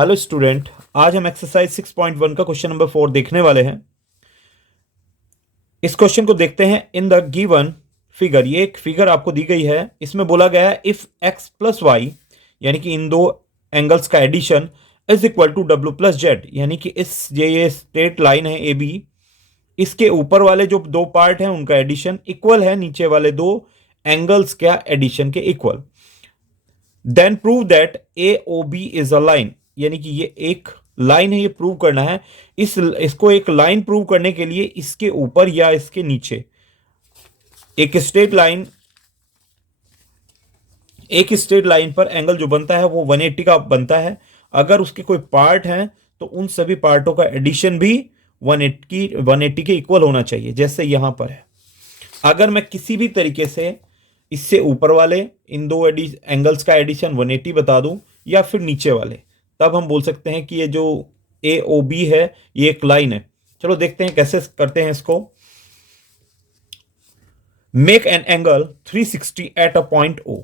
Hello student, आज हम exercise 6.1 का क्वेश्चन नंबर 4 देखने वाले हैं। इस क्वेश्चन को देखते हैं। इन द गिवन फिगर, ये एक फिगर आपको दी गई है। इसमें बोला गया है इफ एक्स प्लस वाई, यानी कि इन दो एंगल्स का addition is equal to W plus Z, यानी कि इस ये स्ट्रेट लाइन है ए बी, इसके ऊपर वाले जो दो पार्ट हैं उनका एडिशन इक्वल है नीचे वाले दो एंगल्स का एडिशन के equal. Then prove that A O B is a line, यानी कि ये एक लाइन है, ये प्रूव करना है। इसको एक लाइन प्रूव करने के लिए इसके ऊपर या इसके नीचे एक स्ट्रेट लाइन पर एंगल जो बनता है वो 180 का बनता है। अगर उसके कोई पार्ट हैं तो उन सभी पार्टों का एडिशन भी 180 के इक्वल होना चाहिए, जैसे यहां पर है। अगर मैं किसी भी तरीके से इससे ऊपर वाले इन दो एंगल्स का एडिशन 180 बता दूं या फिर नीचे वाले, तब हम बोल सकते हैं कि ये जो ए ओ बी है ये एक लाइन है। चलो देखते हैं कैसे करते हैं इसको। Make an angle 360 at a point O,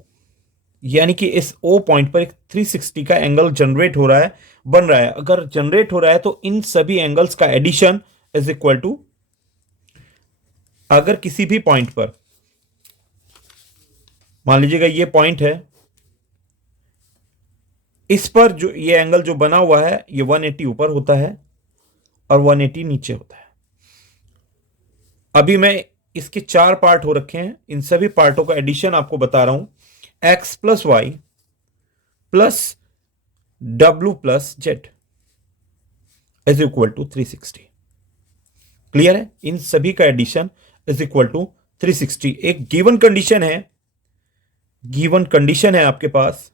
यानी कि इस ओ पॉइंट पर एक 360 का एंगल जनरेट हो रहा है, बन रहा है। अगर जनरेट हो रहा है तो इन सभी एंगल्स का एडिशन इज इक्वल टू, अगर किसी भी पॉइंट पर मान लीजिएगा ये पॉइंट है, इस पर जो ये एंगल जो बना हुआ है ये 180 ऊपर होता है और 180 नीचे होता है। अभी मैं इसके चार पार्ट हो रखे हैं, इन सभी पार्टों का एडिशन आपको बता रहा हूं। X plus Y plus W plus Z is equal to 360। Clear है? इन सभी का एडिशन इज इक्वल टू 360। एक गिवन कंडीशन है आपके पास।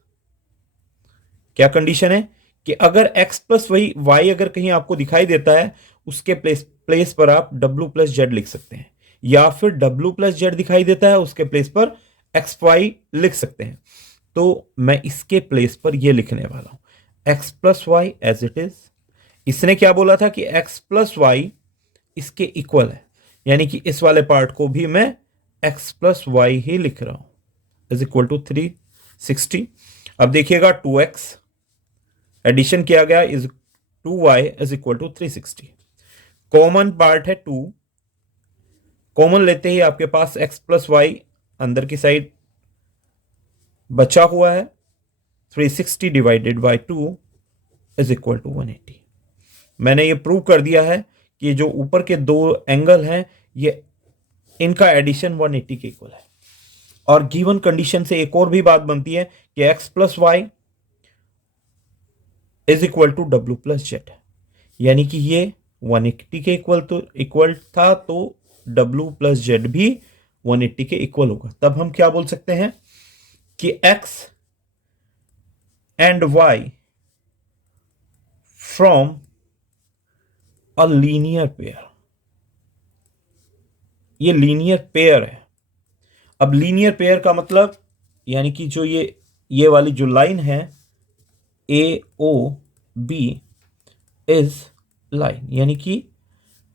क्या कंडीशन है कि अगर x प्लस वही y अगर कहीं आपको दिखाई देता है, उसके प्लेस पर आप w प्लस जेड लिख सकते हैं, या फिर w प्लस जेड दिखाई देता है उसके प्लेस पर एक्स वाई लिख सकते हैं। तो मैं इसके प्लेस पर यह लिखने वाला हूं x plus Y as it is. इसने क्या बोला था कि x प्लस वाई इसके इक्वल है, यानी कि इस वाले पार्ट को भी मैं x प्लस वाई ही लिख रहा हूं इज इक्वल टू 360। अब देखिएगा 2x एडिशन किया गया is 2y is equal to 360। Common part है 2, कॉमन लेते ही आपके पास x प्लस वाई अंदर की साइड बचा हुआ है। 360 divided by 2 is equal to 180। मैंने ये प्रूव कर दिया है कि जो ऊपर के दो एंगल हैं ये इनका एडिशन 180 के इक्वल है। और गिवन कंडीशन से एक और भी बात बनती है कि x plus Y is equal to W plus Z, यानी कि ये 180 के इक्वल था, तो डब्ल्यू प्लस जेड भी 180 के इक्वल होगा। तब हम क्या बोल सकते हैं कि x and y from a linear pair, ये लीनियर पेयर है। अब लीनियर पेयर का मतलब, यानी कि जो ये वाली जो लाइन है ए ओ बी इज लाइन, यानी कि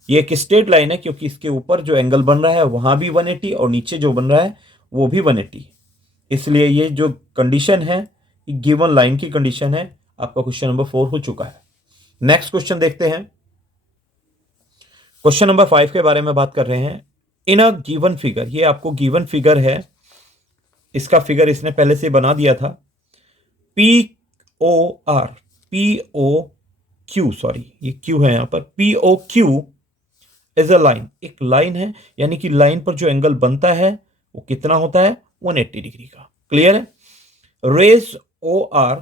ये एक स्ट्रेट लाइन है, क्योंकि इसके ऊपर जो एंगल बन रहा है वहां भी 180 और नीचे जो बन रहा है वो भी 180। इसलिए ये जो कंडीशन है गिवन लाइन की कंडीशन है। आपका क्वेश्चन नंबर 4 हो चुका है। नेक्स्ट क्वेश्चन देखते हैं। क्वेश्चन नंबर 5 के बारे में बात कर रहे हैं। इन अ गिवन फिगर, ये आपको गिवन फिगर है, इसका फिगर इसने पहले से बना दिया था। ये क्यू है, यहां पर POQ इज अ लाइन, एक लाइन है, यानी कि लाइन पर जो एंगल बनता है वो कितना होता है 180 डिग्री का। क्लियर है? रेज OR,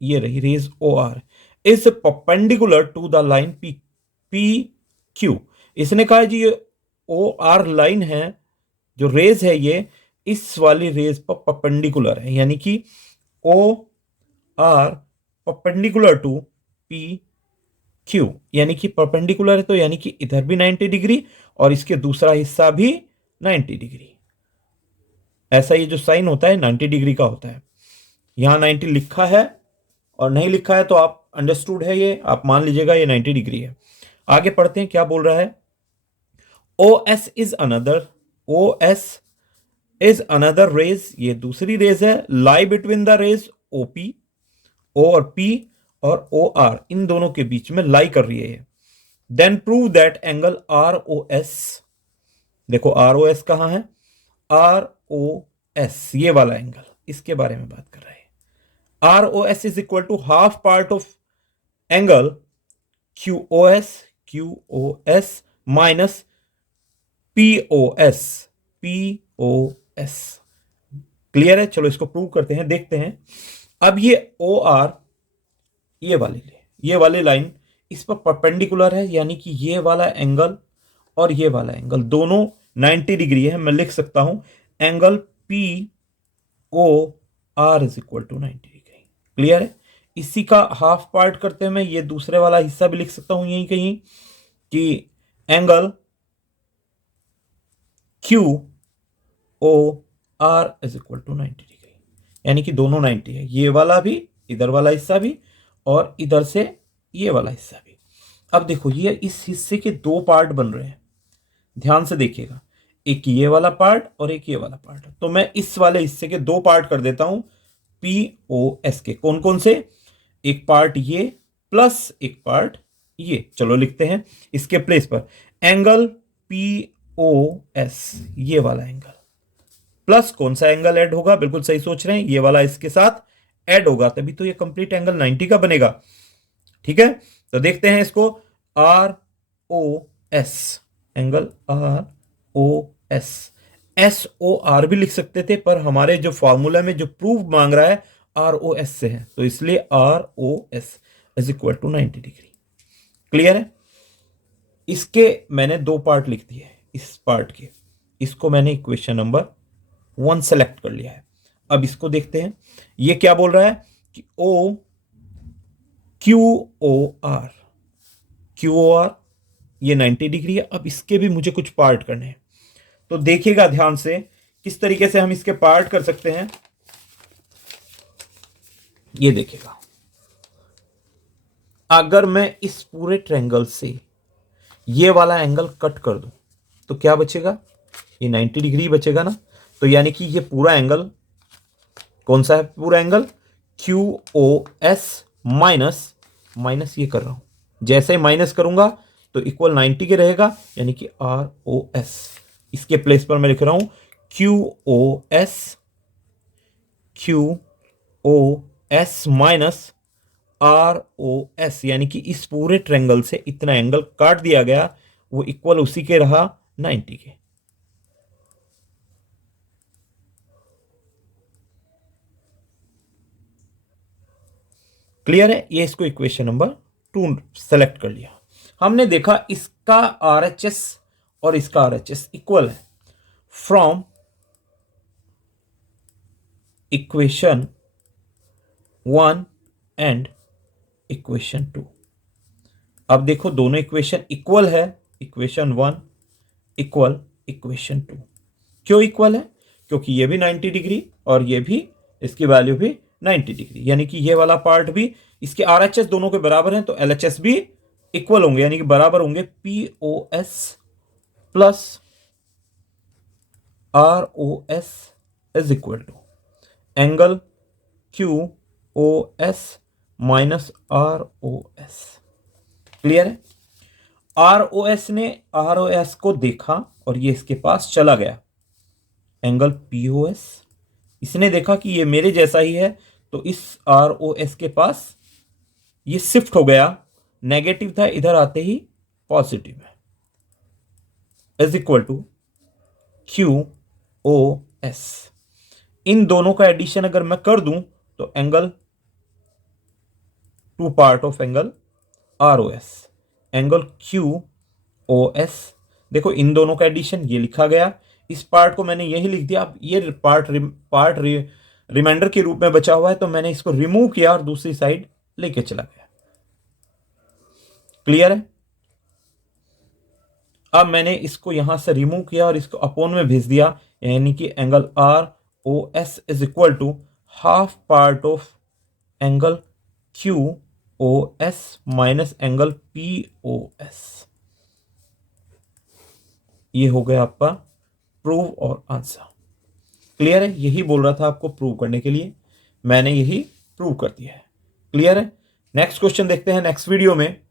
ये रही rays OR is perpendicular to the line PQ। इसने कहा जी ये OR लाइन है, जो रेज है ये इस वाली रेज पर परपेंडिकुलर है, यानी कि OR परपेंडिकुलर टू PQ, यानी कि परपेंडिकुलर है तो यानी कि इधर भी 90 डिग्री और इसके दूसरा हिस्सा भी 90 डिग्री। ऐसा ये जो साइन होता है 90 डिग्री का होता है। यहां 90 लिखा है और नहीं लिखा है तो आप अंडरस्टूड है, ये आप मान लीजिएगा ये 90 डिग्री है। आगे पढ़ते हैं क्या बोल रहा है। OS इज अनदर रेज, ये दूसरी रेज है, lie between the rays OP, O और P और ओ आर इन दोनों के बीच में लाई कर रही है। Then prove that angle R O S, देखो आर ओ एस कहां है, आर ओ एस ये वाला एंगल, इसके बारे में बात कर रहे हैं। R O S is equal to half part of angle Q O S minus P O S, P O S. Clear है? चलो इसको प्रूव करते हैं, देखते हैं। अब ये ओ आर ये वाली लाइन इस पर परपेंडिकुलर है, यानी कि ये वाला एंगल और ये वाला एंगल दोनों 90 डिग्री है। मैं लिख सकता हूं angle P O R is equal to 90 degree. Clear है? इसी का हाफ पार्ट करते हैं, मैं ये दूसरे वाला हिस्सा भी लिख सकता हूं यहीं कहीं कि angle Q O R is equal to 90 degree, यानी कि दोनों 90 है, ये वाला भी, इधर वाला हिस्सा भी, और इधर से ये वाला हिस्सा भी। अब देखो ये इस हिस्से के दो पार्ट बन रहे हैं, ध्यान से देखिएगा, एक ये वाला पार्ट और एक ये वाला पार्ट। तो मैं इस वाले हिस्से के दो पार्ट कर देता हूं पी ओ एस के। कौन कौन से? एक पार्ट ये प्लस एक पार्ट ये। चलो लिखते हैं इसके प्लेस पर एंगल पी ओ एस, ये वाला एंगल, प्लस कौन सा एंगल ऐड होगा? बिल्कुल सही सोच रहे हैं, ये वाला इसके साथ ऐड होगा, तभी तो ये कंप्लीट एंगल 90 का बनेगा। ठीक है, तो देखते हैं इसको। R O S, angle R O S, S O R भी लिख सकते थे, पर हमारे जो फॉर्मूला में जो प्रूफ मांग रहा है आर ओ एस से है, तो इसलिए R O S is equal to 90 degree. Clear है? इसके मैंने दो पार्ट लिख दिए, इस पार्ट के, इसको मैंने इक्वेशन नंबर 1 सेलेक्ट कर लिया है। अब इसको देखते हैं, ये क्या बोल रहा है कि ओ क्यू ओ आर ये 90 डिग्री है। अब इसके भी मुझे कुछ पार्ट करने हैं, तो देखिएगा ध्यान से किस तरीके से हम इसके पार्ट कर सकते हैं। ये देखिएगा, अगर मैं इस पूरे ट्रायंगल से ये वाला एंगल कट कर दूं तो क्या बचेगा? ये 90 डिग्री बचेगा ना। तो यानी कि ये पूरा एंगल कौन सा है? पूरा angle Q O S minus ये कर रहा हूं, जैसे ही माइनस करूंगा तो इक्वल 90 के रहेगा, यानी कि आर ओ एस। इसके प्लेस पर मैं लिख रहा हूं Q O S minus R O S, यानी कि इस पूरे ट्रायंगल से इतना एंगल काट दिया गया, वो इक्वल उसी के रहा 90 के। क्लियर है? ये इसको इक्वेशन नंबर 2 सेलेक्ट कर लिया। हमने देखा इसका आरएचएस और इसका आरएचएस इक्वल है फ्रॉम इक्वेशन 1 एंड इक्वेशन 2। अब देखो दोनों इक्वेशन इक्वल है, इक्वेशन 1 इक्वल इक्वेशन 2। क्यों इक्वल है? क्योंकि ये भी 90 डिग्री और ये भी, इसकी वैल्यू भी 90 डिग्री, यानी कि ये वाला पार्ट भी, इसके आरएचएस दोनों के बराबर हैं, तो एलएचएस भी इक्वल होंगे, यानी कि बराबर होंगे P O S plus R O S is equal to angle Q O S minus R O S. Clear है? आर ओ एस ने आर ओ एस को देखा और ये इसके पास चला गया, एंगल पी ओ एस, इसने देखा कि ये मेरे जैसा ही है, तो इस आर ओ एस के पास ये शिफ्ट हो गया, नेगेटिव था, इधर आते ही पॉजिटिव है, is equal to Q O S. इन दोनों का एडिशन अगर मैं कर दूं तो angle, two part of angle R O S, angle Q O S. देखो इन दोनों का एडिशन ये लिखा गया, इस पार्ट को मैंने यही लिख दिया। अब ये पार्ट रिमाइंडर के रूप में बचा हुआ है, तो मैंने इसको रिमूव किया और दूसरी साइड लेके चला गया। क्लियर है? अब मैंने इसको यहां से रिमूव किया और इसको अपोन में भेज दिया, यानी कि angle R O S is equal to half part of angle Q O S minus angle P O S. ये हो गया आपका प्रूव और आंसर। क्लियर है? यही बोल रहा था आपको प्रूव करने के लिए, मैंने यही प्रूव कर दिया है। क्लियर है? नेक्स्ट क्वेश्चन देखते हैं नेक्स्ट वीडियो में।